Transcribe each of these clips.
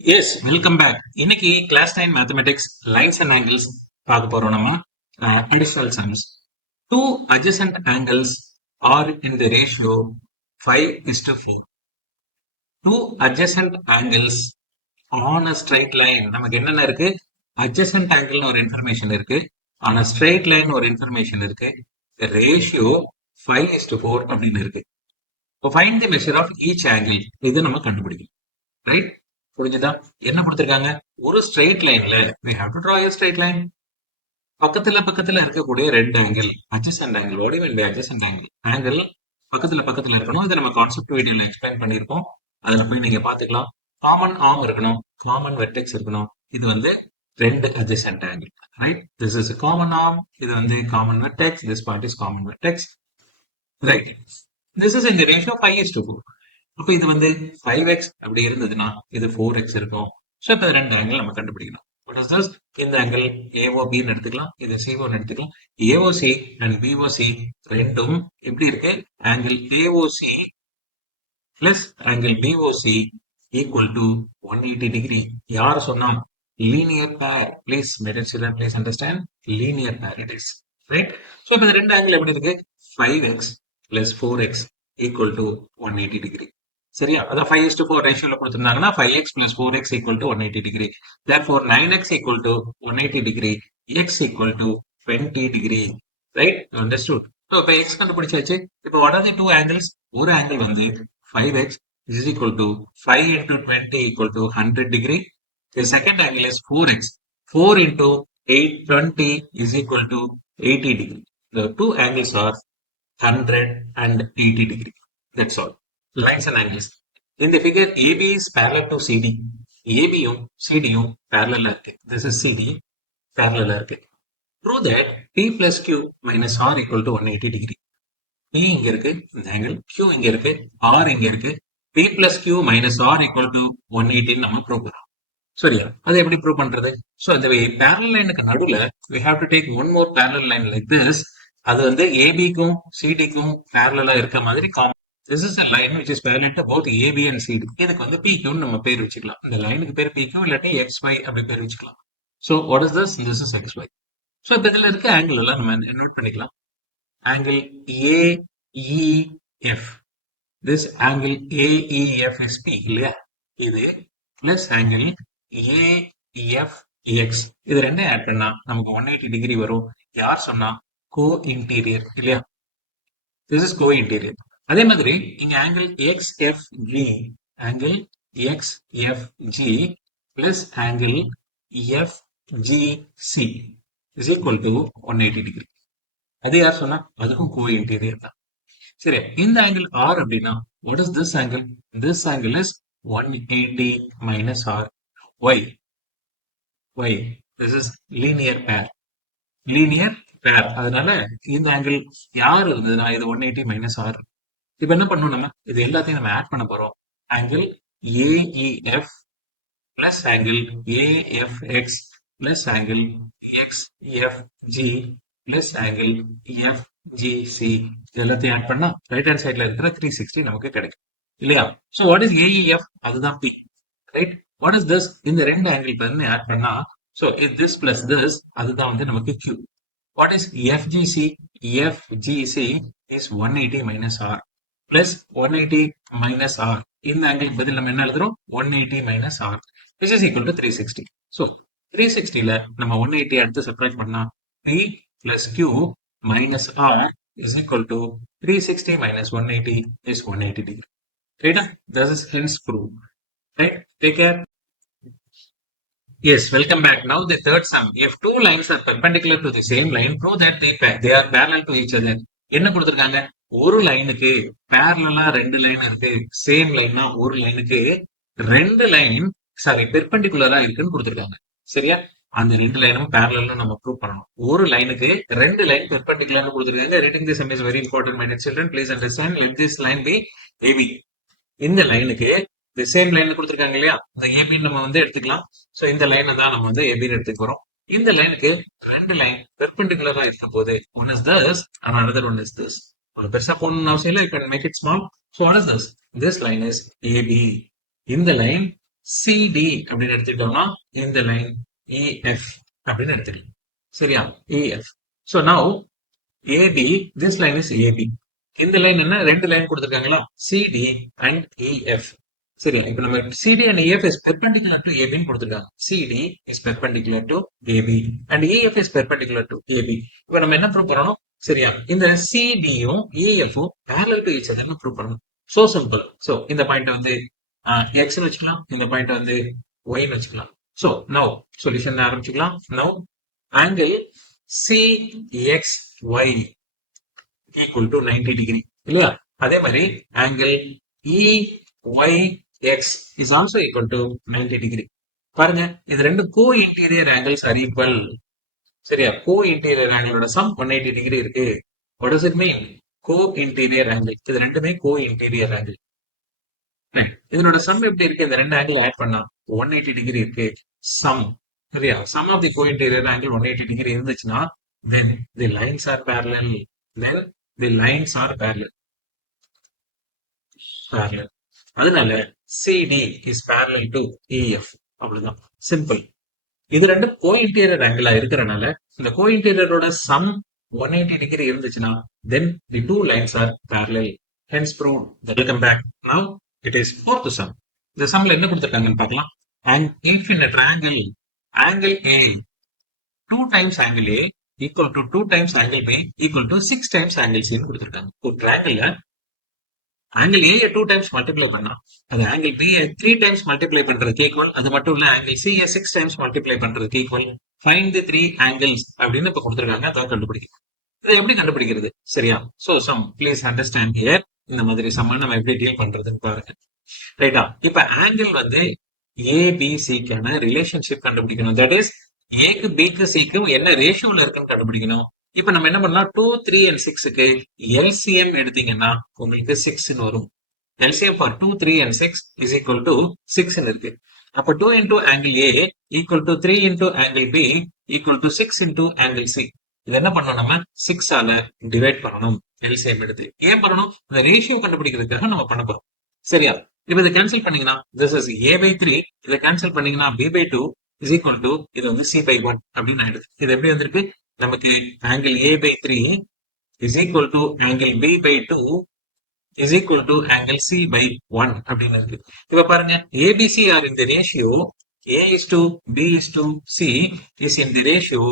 S, welcome back. இன்னைக்கு class 9 mathematics lines and angles பார்க்க போறோம். நம்ம additional sums. Two adjacent angles are in the ratio 5:4. Two adjacent angles on a straight line. நமக்கு என்னென்ன இருக்கு? adjacent angle ஒரு information இருக்கு, on a straight line ஒரு இன்ஃபர்மேஷன் இருக்கு, ரேஷியோ 5:4 அப்படின்னு இருக்கு. இப்போ find the measure of each angle. இது நம்ம கண்டுபிடிக்கணும், ரைட்? புரிஞ்சுதா? என்ன கொடுத்திருக்காங்க? ஒரு ஸ்ட்ரெயிட் லைன்ல we have to draw a straight line. பக்கத்துல இருக்கக்கூடிய ரெண்டு angle adjacent angle. what do you mean by adjacent angle? Angle பக்கத்துல இருக்கணும். இதை நம்ம கான்செப்ட் வீடியோல எக்ஸ்பிளைன் பண்ணியிருக்கோம். அதுல போய் நீங்க பாத்துக்கலாம். காமன் ஆர்ம் இருக்கணும், காமன் வெர்டெக்ஸ் இருக்கணும். இது வந்து ரெண்டு adjacent angle, right? This is common arm, இது வந்து common vertex, this part is common vertex, right? This is இந்த ரேஷியோ 5:4. அப்ப இது வந்து 5x அப்படி இருந்ததுன்னா இது 4x இருக்கும். ஸோ இப்போ ரெண்டு ஆங்கிள் நம்ம கண்டுபிடிக்கணும். What is this? இந்த ஆங்கிள் ஏஓபின்னு எடுத்துக்கலாம், இது சிஓன்னு எடுத்துக்கலாம். ஏஓசி அண்ட் பிஓசி ரெண்டும் எப்படி இருக்கு? Angle AOC plus angle POC equal to 180 degree. யார் சொன்னா? லீனியர் பேர். Please children please understand, linear பேர் இட் இஸ், ரைட்? ஸோ இப்போ இந்த ரெண்டு ஆங்கிள் எப்படி இருக்கு? 5x plus 4x equal to 180 degree. சரியா? அதான் 5:4 ரேஷியோல கொடுத்திருந்தாங்கன்னா 5x plus 4x equal to 180 degree. Therefore 9x equal to 180 degree, x equal to 20 degree. Right? Understood? So இப்போ x கண்டுபிடிச்சாச்சு. இப்போ what are the two angles? ஒரு angle வந்து 5x is equal to 5 into 20 equal to 100 degree. The second angle is 4x. 4 into 820 is equal to 80 degree. The two angles are 100 and 80 degree. That's all. Lines and angles. In the figure, AB is parallel to CD. AB யும் CD யும் parallel இருக்கு. This is CD, parallel இருக்கு. Prove that P plus Q minus R equal to 180 degree. P இங்க இருக்கு, இந்த angle, Q இங்க இருக்கு, R இங்க இருக்கு. P plus Q minus R equal to 180 நம்ம ப்ரூவ் பண்ணலாம். சரியா? அது எப்படி ப்ரூவ் பண்றது? ஸோ இந்த parallel லைனுக்கு நடுவுல we have to take one more parallel line like this. அது வந்து ஏபிக்கும் சிடிக்கும் parallel இருக்க மாதிரி This is a line which is parallel to both AB and CD. இதுக்கு வந்து PQ நம்ம பேர் வச்சுக்கலாம். இந்த லைனுக்கு பேர் PQ இல்லாட்டி XY அப்படி பேர் வச்சுக்கலாம். So what is this? This is XY. So இப்போ இதுல இருக்க ஆங்கிள் எல்லாம் நம்ம நோட் பண்ணிக்கலாம். Angle AEF. This angle AEF is P இல்லையா? இது பிளஸ் ஆங்கிள் AFX. இது ரெண்டே ஆட் பண்ணா நமக்கு 180 டிகிரி வரும். யார் சொன்னா? கோ இன்டீரியர் இல்லையா? This is go interior. அதே மாதிரி இங்க angle XFG, angle XFG plus angle FGC is equal to 180 degree. அது யார் சொன்னா? அதுக்கும் கோ இன்டீரியர் தான். சரி, இந்த ஆங்கிள் R அப்படின்னா what is this angle? This angle is 180 minus R. Why? Why? This is linear pair. Linear pair. அதனால இந்த ஆங்கிள் யார் இருந்ததுன்னா இது 180 minus R. இப்ப என்ன பண்ணணும்? நம்ம இது எல்லாத்தையும் நம்ம ஆட் பண்ண போறோம். Angle AEF plus angle AFX plus angle XFG plus angle FGC எல்லாத்தையும் ஆட் பண்ணா ரைட் ஹேண்ட் சைட்ல இருக்கிற 360 நமக்கு கிடைக்கும் இல்லையா? So what is AEF? அதுதான் P, right? What is this? இந்த ரெண்டு ஆங்கிள் பண்ணி ஆட் பண்ணா ஸோ திஸ் பிளஸ் திஸ் அதுதான் வந்து நமக்கு Q. What is FGC? FGC is 180 minus R. Plus 180 minus R. இந்த ஆங்கிள் பதில் நம்ம என்ன எழுதுறோம்? 180 minus R. This is equal to 360. So 360ல நம்ம 180 எடுத்து செப்பரேட் பண்ணா P plus Q minus R is equal to 360 minus 180 is 180 degree. Right? This is hence proved. Right? Take care. Yes, welcome back. Now the third sum. If two lines are perpendicular to the same line, prove that they are parallel to each other. என்ன கொடுத்திருக்காங்க? ஒரு லைனுக்கு பேரலா ரெண்டு line இருக்கு, same லைன்னா ஒரு லைனுக்கு ரெண்டு line பெர்பெண்டிகுலரா இருக்குன்னு கொடுத்திருக்காங்க. சரியா? அந்த ரெண்டு லைனும் பேரலல்னு நம்ம ப்ரூவ் பண்ணணும். ஒரு லைனுக்கு ரெண்டு லைன் பெர்பெண்டிகுலர்னு கொடுத்திருக்காங்க. Reading this sum is very important, my dear children. Please understand. Let this line be AB. இந்த லைனுக்கு the same லைன் கொடுத்திருக்காங்க இல்லையா? இந்த ஏபின்னு நம்ம வந்து எடுத்துக்கலாம். ஸோ இந்த லைனை தான் நம்ம வந்து ஏபின்னு எடுத்துக்க போறோம். இந்த லைனுக்கு ரெண்டு லைன் பெர்பெண்டிகுலரா இருக்கும் போது one is this and another one is this. ஒரு பெருசா போடணும்னு அவசியம் இல்லை. You can make it small. So what is this? This line is AB. இந்த லைன் சிடி அப்படின்னு எடுத்துக்கிட்டோம்னா இந்த லைன் இஎஃப் அப்படின்னு எடுத்துக்கலாம். சரியா? EF. So now AB, this line is AB. இந்த லைன் என்ன, ரெண்டு லைன் கொடுத்துருக்காங்களா, சிடி அண்ட் இஎஃப். சரியா? இப்ப நம்ம CD and EF is perpendicular to ஏபின்னு கொடுத்துருக்காங்க. CD is perpendicular to AB and EF is perpendicular to AB. இப்ப நம்ம என்ன ப்ரூவ் பண்ணணும்? சரியா? இந்த சிடியும் இஎஃப்பும் பேரலல் டு ஈச் அதர்னு ப்ரூவ் பண்ணணும். So simple. சோ இந்த பாயிண்ட் வந்து எக்ஸ்னு வச்சுக்கலாம், இந்த பாயிண்ட் வந்து ஒய்னு வச்சுக்கலாம். சோ நவ் சொல்யூஷன் ஆரம்பிச்சுக்கலாம். Now angle CXY equal to 90 degree இல்லையா? அதே மாதிரி ஆங்கிள் EYX is also equal to 90 degree. பாருங்க, இது ரெண்டு கோ இன்டீரியர் ஆங்கிள்ஸ் ஆர் ஈக்குவல். சரியா? கோ இன்டீரியர் ஆங்கிளோட சம் 180 டிகிரி இருக்கு. What does it mean? Go interior angle. இது ரெண்டுமே கோ இன்டீரியர் ஆங்கிள். இதனோட சம் எப்படி இருக்கு? இந்த ரெண்டு ஆங்கிள் ஆட் பண்ணா 180 டிகிரி இருக்கு. சம். சரியா? Sum of the cointerior angle 180 degree இருந்துச்சுன்னா then the lines are parallel. then the lines are parallel. அதனால CD is parallel to EF. அவ்வளவுதான், சிம்பிள். இது ரெண்டு கோஇன்டீரியர் ஆங்கிளா இருக்கிறனால இந்த கோஇன்டீரியரோட சம் 180 டிகிரி இருந்துச்சுன்னா then the two lines are parallel. hence proved. Welcome back. Now it is fourth sum. இந்த சம்ல என்ன கொடுத்திருக்காங்கன்னு பார்க்கலாம். And if in a triangle, angle A 2 times angle A equal to 2 times angle B equal to 6 times angle C ன்னு கொடுத்திருக்காங்க. ஒரு triangle angle A 2 times multiply பண்ணா அது angle B 3 times multiply பண்றதுக்கு equal. அது மட்டும் இல்ல angle C 6 times multiply பண்றதுக்கு equal. find the three angles அப்படின்னு இப்ப கொடுத்திருக்காங்க. அதான் கண்டுபிடிக்கணும். இதை எப்படி கண்டுபிடிக்கிறது? சரியா? So sum please understand here. இந்த மாதிரி சம்ம நம்ம எப்படி டீல் பண்றதுன்னு பாருங்க. ரைட்டா? இப்ப ஆங்கிள் வந்து ஏபிசிக்கான ரிலேஷன்ஷிப் கண்டுபிடிக்கணும். தட் இஸ் ஏக்கு பிக்கு சிக்கும் என்ன ரேஷியோல இருக்குன்னு கண்டுபிடிக்கணும். இப்ப நம்ம என்ன பண்ணலாம், 2, 3 and 6க்கு எல்சிஎம் எடுத்தீங்கன்னா உங்களுக்கு 6 வரும். LCM for 2, 3 and 6 is equal to 6 இருக்கு. அப்ப 2 into angle A equal to 3 into angle B equal to 6 into angle C. இது என்ன பண்ணணும், நம்ம 6 ஆல டிவைட் பண்ணணும் எல்சிஎம் எடுத்து. ஏன் பண்ணணும்? இந்த ரேஷியோ கண்டுபிடிக்கிறதுக்காக நம்ம பண்ண போறோம். சரியா? இப்ப இதை கேன்சல் பண்ணீங்கன்னா this is A by 3. இதை கேன்சல் பண்ணீங்கன்னா B by 2 is equal to இது வந்து C by 1 அப்படின்னு ஆயிடுது. இது எப்படி வந்திருக்கு? நமக்கு angle A by 3 is equal to angle B by 2 is equal to angle C by 1 அப்படின்னு இருக்கு. இப்ப பாருங்க, ABC are in the ratio A is to B is to C is in the ratio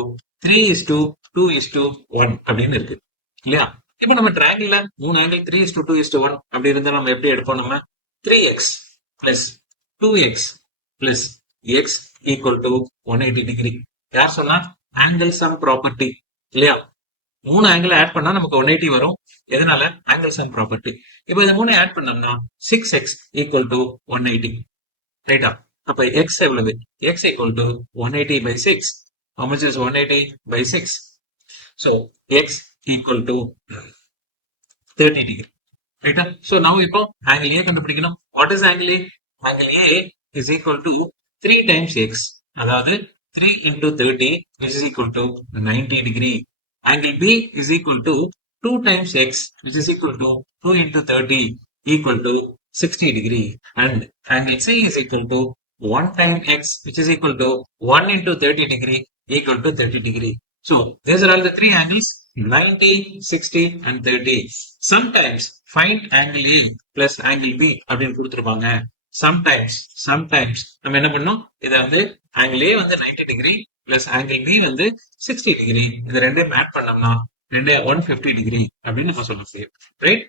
3 is to 2 is to 1 அப்படின்னு இருக்கு இல்லையா? இப்ப நம்ம triangle 3 angle 3 is to 2 is to 1 அப்படி இருந்தா நம்ம எப்படி எடுப்போம்? நம்ம 3x plus 2x plus x equal to 180 degree. யார் சொன்னா? ஆங்கிள் சம் ப்ராப்பர்ட்டி இல்லையா? 3 ஆங்கிள் ஆட் பண்ணா நமக்கு 180 வரும். எதனால? Angle sum property. இப்ப இந்த 3 ஆட் பண்ணோம்னா 6x equal to 180. ரைட்டா? அப்ப x எவ்வளவு? x equal to 180 by 6. How much is 180 by 6? So x equal to 30 degree. ரைட்டா? சோ now இப்போ ஆங்கிள் A கண்டுபிடிக்கணும். What is angle A? Angle A is equal to 3 times x. அதாவது 3 into 30 which is equal to 90 degree. Angle B is equal to 2 times x which is equal to 2 into 30 equal to 60 degree. And angle C is equal to 1 times x which is equal to 1 into 30 degree equal to 30 degree. So these are all the three angles, 90, 60 and 30. Sometimes find angle A plus angle B அப்படின்னு கொடுத்திருப்பாங்க. sometimes நம்ம என்ன பண்ணோம், இதை வந்து angle A வந்து 90 degree plus angle B வந்து 60 degree, இது ரெண்டையும் ஆட் பண்ணோம்னா 150 டிகிரி அப்படின்னு நம்ம சொல்ல முடியும். ரைட்?